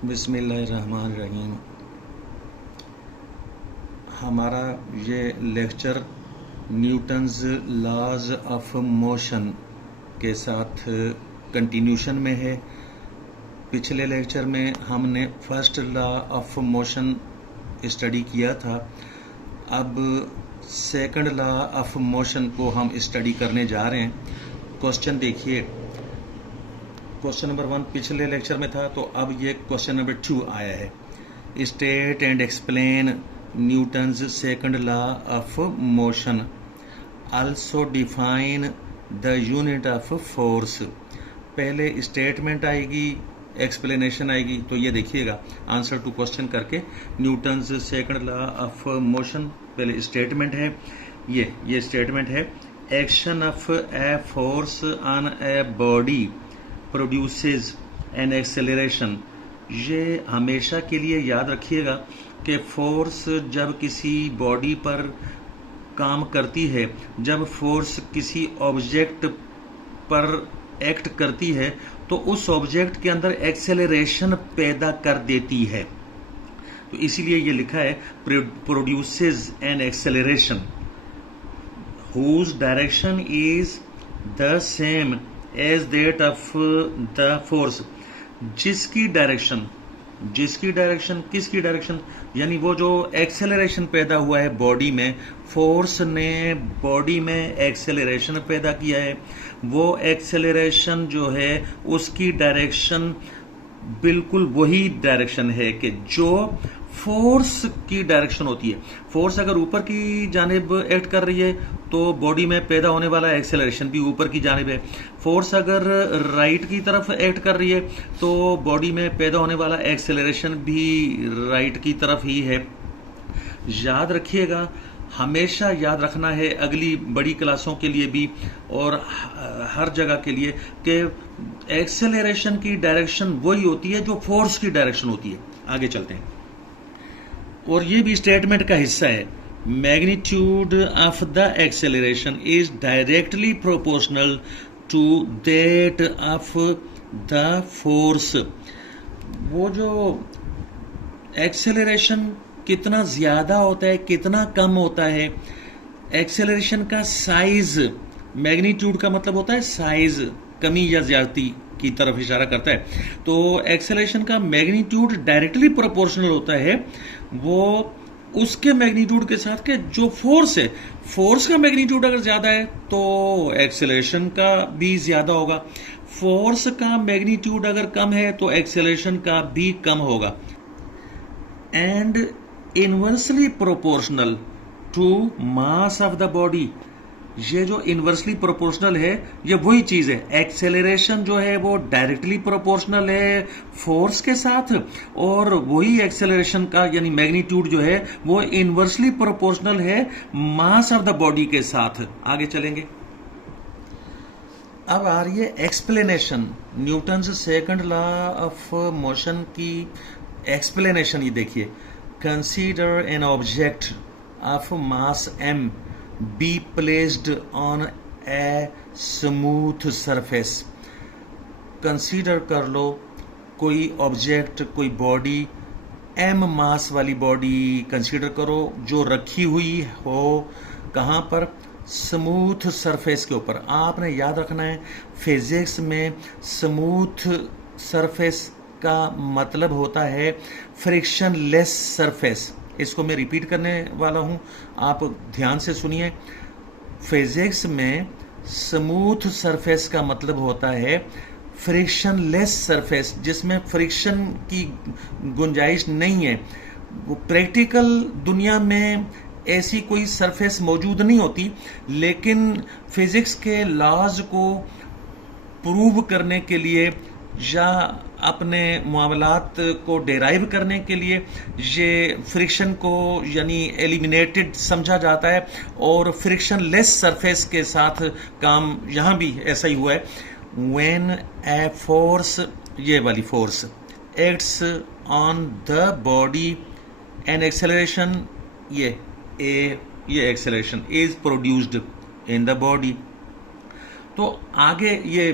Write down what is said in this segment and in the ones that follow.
बिस्मिल्लाहिर्रहमानिर्रहीम। हमारा ये lecture Newton's laws of motion के साथ कंटिन्यूशन में है। पिछले लेक्चर में हमने first law of motion study किया था। अब सेकंड लॉ ऑफ मोशन को हम स्टडी करने जा रहे हैं। क्वेश्चन देखिए, क्वेश्चन नंबर 1 पिछले लेक्चर में था, तो अब ये क्वेश्चन नंबर 2 आया है। State and explain Newton's second law of motion, also define the unit of force. पहले स्टेटमेंट आएगी, एक्सप्लेनेशन आएगी। तो ये देखिएगा आंसर टू क्वेश्चन करके, Newton's second law of motion, पहले स्टेटमेंट है। ये स्टेटमेंट है, action of a force on a body produces N acceleration. ये हमेशा के लिए याद रखिएगा कि फोर्स जब किसी बॉडी पर काम करती है, जब फोर्स किसी ऑब्जेक्ट पर एक्ट करती है, तो उस ऑब्जेक्ट के अंदर एक्सेलरेशन पैदा कर देती है। तो इसीलिए ये लिखा है produces an acceleration whose direction is the same as that of the force। जिसकी डायरेक्शन किसकी डायरेक्शन, यानी वो जो एक्सेलरेशन पैदा हुआ है बॉडी में, फोर्स ने बॉडी में एक्सेलरेशन पैदा किया है, वो एक्सेलरेशन जो है उसकी डायरेक्शन बिल्कुल वही डायरेक्शन है कि जो फोर्स की डायरेक्शन होती है। फोर्स अगर ऊपर की जानिब एक्ट कर रही है तो बॉडी में पैदा होने वाला एक्सेलरेशन भी ऊपर की जानिब है। फोर्स अगर राइट की तरफ एक्ट कर रही है तो बॉडी में पैदा होने वाला एक्सेलरेशन भी राइट की तरफ ही है। याद रखिएगा, हमेशा याद रखना है, अगली बड़ी क्लासों के लिए भी और हर जगह के लिए, कि एक्सेलरेशन की डायरेक्शन वही होती है जो फोर्स की डायरेक्शन होती है। आगे चलते हैं, और ये भी स्टेटमेंट का हिस्सा है। Magnitude of the acceleration is directly proportional to that of the force. वो जो एक्सेलरेशन कितना ज्यादा होता है, कितना कम होता है, एक्सेलरेशन का साइज, मैग्नीट्यूड का मतलब होता है साइज, कमी या ज्यादती की तरफ इशारा करता है। तो एक्सेलरेशन का मैग्नीट्यूड डायरेक्टली प्रोपोर्शनल होता है वो उसके मैग्नीट्यूड के साथ के जो फोर्स है। फोर्स का मैग्नीट्यूड अगर ज्यादा है तो एक्सेलरेशन का भी ज्यादा होगा, फोर्स का मैग्नीट्यूड अगर कम है तो एक्सेलरेशन का भी कम होगा। And inversely proportional to mass of the body. ये जो इनवर्सली प्रोपोर्शनल है ये वही चीज है। एक्सेलरेशन जो है वो डायरेक्टली प्रोपोर्शनल है फोर्स के साथ, और वही एक्सेलरेशन का यानी मैग्नीट्यूड जो है वो इनवर्सली प्रोपोर्शनल है मास ऑफ द बॉडी के साथ। आगे चलेंगे, अब आ रही है explanation, Newton's second law of motion की एक्सप्लेनेशन। ये देखिए, consider an object of mass m be placed on a smooth surface। Consider कर लो कोई ऑब्जेक्ट, कोई बॉडी, m मास वाली बॉडी कंसीडर करो जो रखी हुई हो कहाँ पर, स्मूथ सरफेस के ऊपर। आपने याद रखना है फिजिक्स में स्मूथ सरफेस का मतलब होता है फ्रिक्शन लेस सरफेस। इसको मैं रिपीट करने वाला हूं, आप ध्यान से सुनिए। फिजिक्स में स्मूथ सरफेस का मतलब होता है फ्रिक्शन लेस सरफेस, जिसमें फ्रिक्शन की गुंजाइश नहीं है। वो प्रैक्टिकल दुनिया में ऐसी कोई सरफेस मौजूद नहीं होती, लेकिन फिजिक्स के लॉज को प्रूव करने के लिए या अपने मामलात को डेराइव करने के लिए ये फ्रिक्शन को यानी एलिमिनेटेड समझा जाता है, और फ्रिक्शन लेस सरफेस के साथ काम यहाँ भी ऐसा ही हुआ है। व्हेन ए फोर्स, ये वाली force, acts on the body an acceleration, ये acceleration is produced in the body. तो आगे ये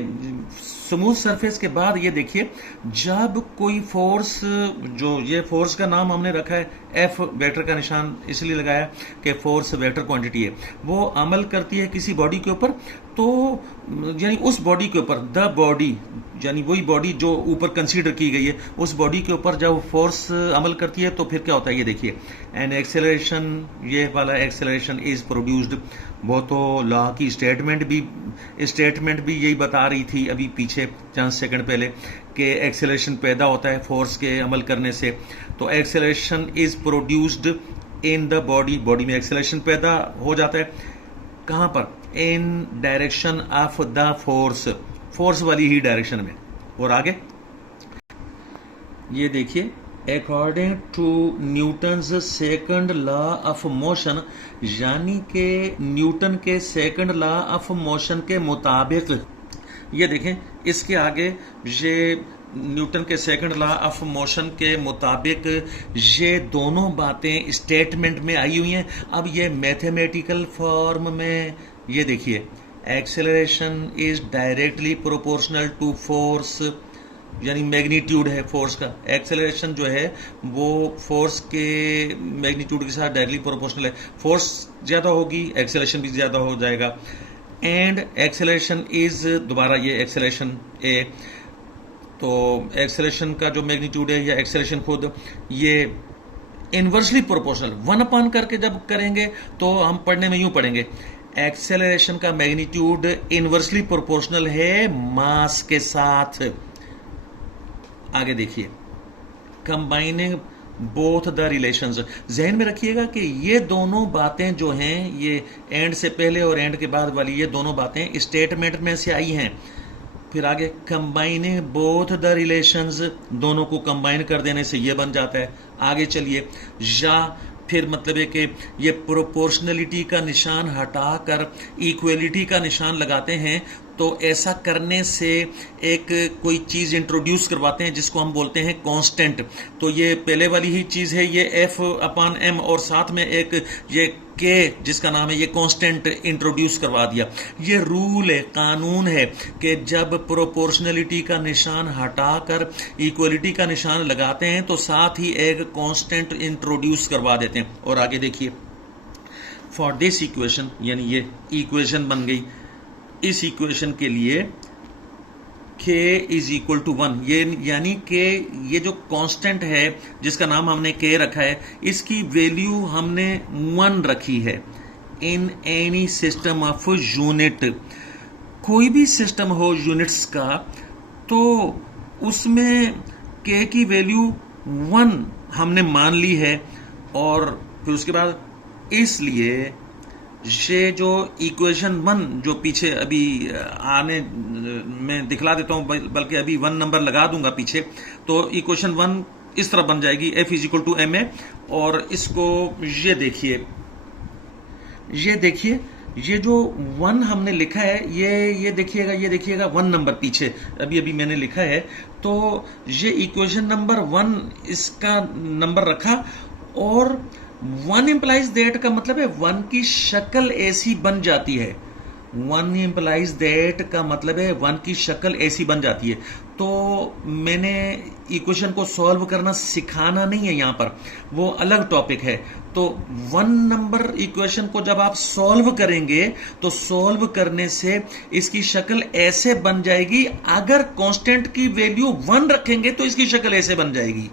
स्मूथ सरफेस के बाद ये देखिए, जब कोई फोर्स, जो ये फोर्स का नाम हमने रखा है एफ, वेक्टर का निशान इसलिए लगाया कि फोर्स वेक्टर क्वांटिटी है, वो अमल करती है किसी बॉडी के ऊपर, तो यानी उस बॉडी के ऊपर, द बॉडी यानी वही बॉडी जो ऊपर कंसीडर की गई है, उस बॉडी के ऊपर जब फोर्स अमल करती है तो फिर क्या होता है, ये देखिए, एन एक्सेलरेशन, ये वाला एक्सेलरेशन इज प्रोड्यूस्ड। वो तो लॉ की स्टेटमेंट भी यही बता रही थी अभी पीछे चंद सेकंड पहले, कि एक्सेलरेशन पैदा होता है फोर्स के अमल करने से। तो acceleration is produced in the body, body में एक्सेलरेशन पैदा हो जाता है, कहां पर, in direction of the force, force वाली ही डायरेक्शन में। और आगे ये देखिए, according to Newton's second law of motion, यानी कि न्यूटन के सेकंड लॉ ऑफ मोशन के मुताबिक, ये देखें इसके आगे, ये न्यूटन के सेकंड लॉ ऑफ मोशन के मुताबिक ये दोनों बातें स्टेटमेंट में आई हुई हैं। अब ये मैथमेटिकल फॉर्म में, ये देखिए, acceleration is directly proportional to force, यानी मैग्नीट्यूड है फोर्स का, एक्सेलरेशन जो है वो फोर्स के मैग्नीट्यूड के साथ डायरेक्टली प्रोपोर्शनल है। फोर्स ज्यादा होगी, एक्सेलरेशन भी ज्यादा हो जाएगा। एंड एक्सेलरेशन इज, दोबारा ये एक्सेलरेशन ए, तो एक्सेलरेशन का जो मैग्नीट्यूड है या एक्सेलरेशन खुद, ये इनवर्सली प्रोपोर्शनल, 1 करके जब करेंगे तो हम पढ़ने में यूं पढ़ेंगे, एक्सेलरेशन का मैग्नीट्यूड इनवर्सली प्रोपोर्शनल है मास के साथ। आगे देखिए, कंबाइनिंग बोथ द रिलेशंस, जहन में रखिएगा कि ये दोनों बातें जो हैं, ये एंड से पहले और एंड के बाद वाली ये दोनों बातें स्टेटमेंट में से आई हैं। फिर आगे, कंबाइनिंग बोथ द रिलेशंस, दोनों को कंबाइन कर देने से ये बन जाता है। आगे चलिए, या फिर मतलब है कि ये प्रोपोर्शनलिटी का निशान हटाकर इक्वलिटी का निशान लगाते हैं, तो ऐसा करने से एक कोई चीज इंट्रोड्यूस करवाते हैं जिसको हम बोलते हैं कांस्टेंट। तो ये पहले वाली ही चीज है, ये एफ अपॉन एम, और साथ में एक ये के जिसका नाम है, ये कांस्टेंट इंट्रोड्यूस करवा दिया। ये रूल है, कानून है कि जब प्रोपोर्शनलिटी का निशान हटाकर इक्वलिटी का निशान लगाते हैं तो साथ ही एक कांस्टेंट इंट्रोड्यूस करवा देते हैं। और आगे देखिए, फॉर दिस इक्वेशन, यानी ये इक्वेशन बन गई, इस इक्वेशन के लिए k इज इक्वल टू 1, ये यानी कि ये जो कांस्टेंट है जिसका नाम हमने k रखा है, इसकी वैल्यू हमने 1 रखी है। In any system of unit, कोई भी सिस्टम हो यूनिट्स का, तो उसमें k की वैल्यू 1 हमने मान ली है। और फिर उसके बाद, इसलिए ये जो इक्वेशन 1 जो पीछे अभी आने में दिखला देता हूं, बल्कि अभी 1 नंबर लगा दूंगा पीछे, तो इक्वेशन 1 इस तरह बन जाएगी, F is equal to ma। और इसको ये देखिए, ये जो 1 हमने लिखा है, ये देखिएगा 1 नंबर पीछे अभी मैंने लिखा है, तो ये इक्वेशन नंबर 1 इसका नंबर रखा। और 1 इंप्लाइज दैट का मतलब है 1 की शक्ल ऐसी बन जाती है। 1 इंप्लाइज दैट का मतलब है 1 की शक्ल ऐसी बन जाती है। तो मैंने इक्वेशन को सॉल्व करना सिखाना नहीं है यहां पर, वो अलग टॉपिक है। तो 1 नंबर इक्वेशन को जब आप सॉल्व करेंगे तो सॉल्व करने से इसकी शक्ल ऐसे बन जाएगी, अगर कांस्टेंट की वैल्यू 1 रखेंगे तो इसकी शक्ल ऐसे बन जाएगी।